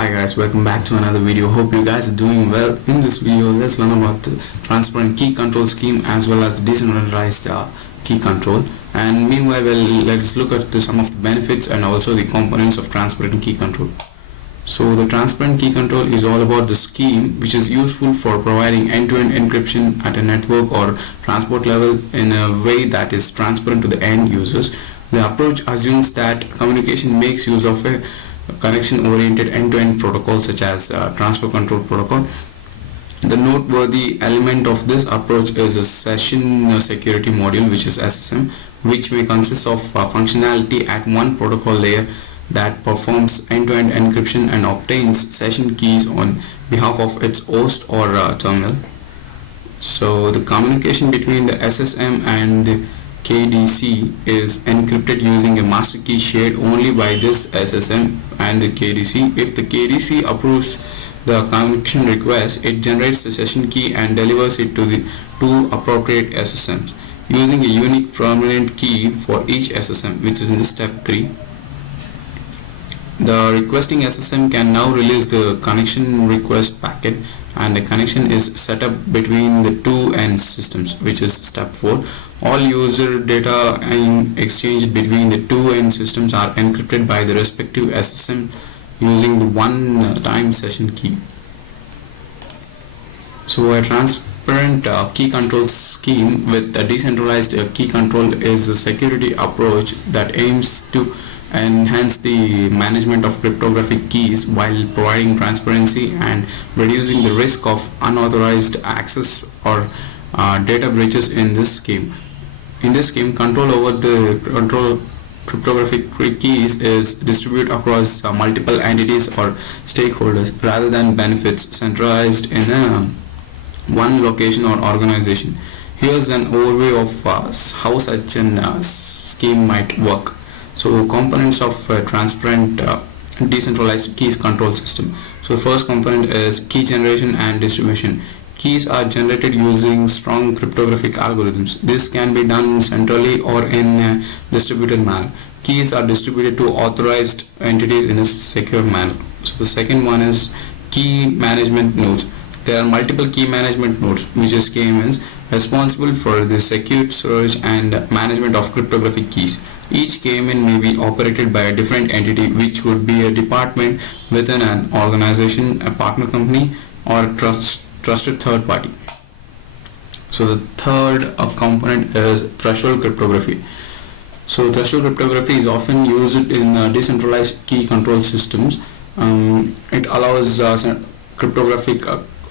Hi guys, welcome back to another video. Hope you guys are doing well. In this video, let's learn about the transparent key control scheme as well as the decentralized key control. And meanwhile, let's look at some of the benefits and also the components of transparent key control. So the transparent key control is all about the scheme which is useful for providing end-to-end encryption at a network or transport level in a way that is transparent to the end users. The approach assumes that communication makes use of a connection-oriented end-to-end protocol such as transfer control protocol. The noteworthy element of this approach is a session security module, which is SSM, which may consist of functionality at one protocol layer that performs end-to-end encryption and obtains session keys on behalf of its host or terminal. So the communication between the SSM and the KDC is encrypted using a master key shared only by this SSM and the KDC. If the KDC approves the connection request, it generates the session key and delivers it to the two appropriate SSMs using a unique permanent key for each SSM, which is in the step 3. The requesting SSM can now release the connection request packet, and the connection is set up between the two end systems, which is step 4. All user data exchanged between the two end systems are encrypted by the respective SSM using the one-time session key. So a transparent key control scheme with a decentralized key control is a security approach that aims to enhance the management of cryptographic keys while providing transparency and reducing the risk of unauthorized access or data breaches. In this scheme, control over the cryptographic keys is distributed across multiple entities or stakeholders rather than benefits centralized in one location or organization. Here's an overview of how such a scheme might work. So components of transparent decentralized keys control system. So first component is key generation and distribution. Keys are generated using strong cryptographic algorithms. This can be done centrally or in a distributed manner. Keys are distributed to authorized entities in a secure manner. So the second one is key management nodes. There are multiple key management nodes, which is KMNs, responsible for the secure storage and management of cryptographic keys. Each KMN may be operated by a different entity, which would be a department within an organization, a partner company, or a trusted third party. So the third component is threshold cryptography. So threshold cryptography is often used in decentralized key control systems. It allows cryptographic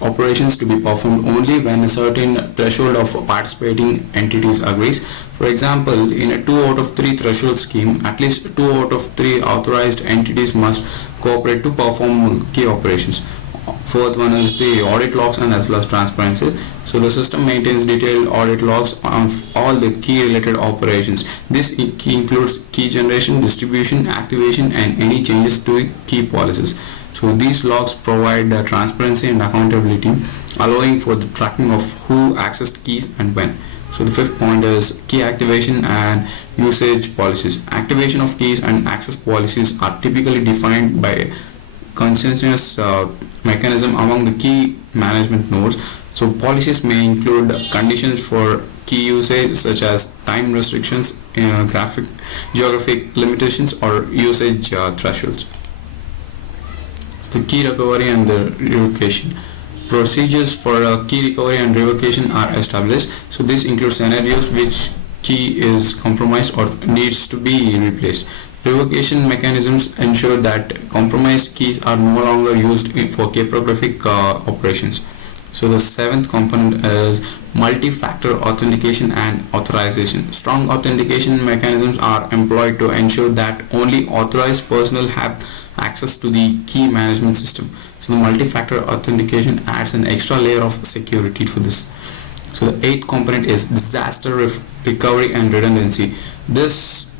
operations to be performed only when a certain threshold of participating entities agrees. For example, in a 2 out of 3 threshold scheme, at least 2 out of 3 authorized entities must cooperate to perform key operations. Fourth one is the audit logs and as well as transparency. So the system maintains detailed audit logs of all the key related operations. This includes key generation, distribution, activation, and any changes to key policies. So these logs provide transparency and accountability, allowing for the tracking of who accessed keys and when. So the fifth point is key activation and usage policies. Activation of keys and access policies are typically defined by a consensus mechanism among the key management nodes. So policies may include conditions for key usage such as time restrictions, geographic limitations, or usage thresholds. The key recovery and the revocation. Procedures for key recovery and revocation are established. So this includes scenarios which key is compromised or needs to be replaced. Revocation mechanisms ensure that compromised keys are no longer used for cryptographic operations. So the seventh component is multi-factor authentication and authorization. Strong authentication mechanisms are employed to ensure that only authorized personnel have access to the key management system. So the multi-factor authentication adds an extra layer of security for this. So the eighth component is disaster recovery and redundancy. This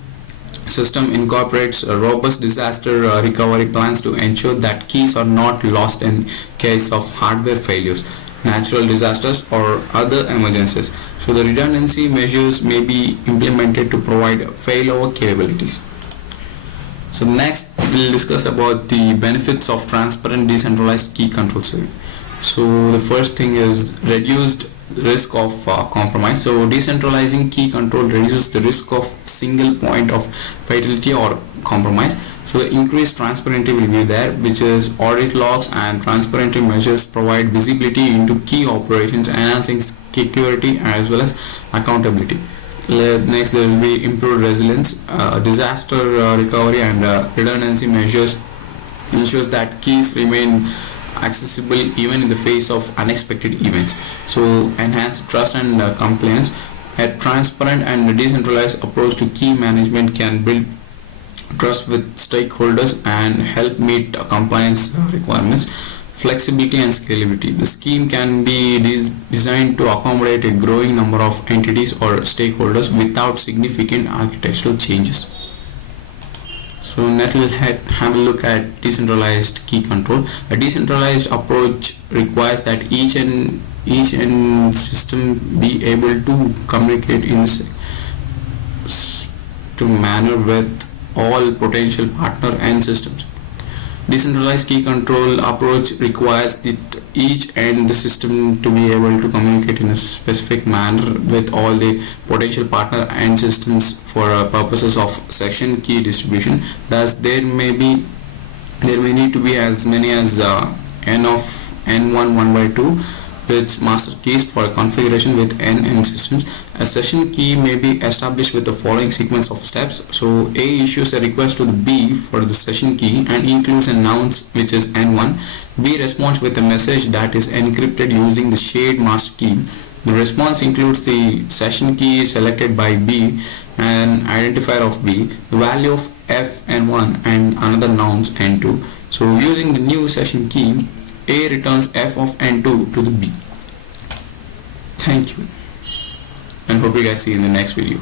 system incorporates a robust disaster recovery plans to ensure that keys are not lost in case of hardware failures, natural disasters, or other emergencies. So the redundancy measures may be implemented to provide failover capabilities. So next we'll discuss about the benefits of transparent decentralized key control scheme. So the first thing is reduced risk of compromise. So decentralizing key control reduces the risk of single point of fatality or compromise. So the increased transparency will be there, which is audit logs and transparency measures provide visibility into key operations, enhancing security as well as accountability. Next, there will be improved resilience, disaster recovery and redundancy measures ensures that keys remain accessible even in the face of unexpected events. So enhanced trust and compliance. A transparent and decentralized approach to key management can build trust with stakeholders and help meet compliance requirements. Flexibility and scalability. The scheme can be designed to accommodate a growing number of entities or stakeholders without significant architectural changes. So next we'll have a look at decentralized key control. A decentralized approach requires that each system be able to communicate in to manner with all potential partner and systems. Decentralized key control approach requires that each end system to be able to communicate in a specific manner with all the potential partner and systems for purposes of session key distribution. Thus, there may need to be as many as n of n1 1 by 2 with master keys for configuration with n systems. A session key may be established with the following sequence of steps. So A issues a request to the B for the session key and includes a nonce which is n1. B responds with a message that is encrypted using the shared master key. The response includes the session key selected by B, an identifier of B, the value of f n1 and another nonce n2. So using the new session key, A returns f of n2 to the B. Thank you, and hope you guys see you in the next video.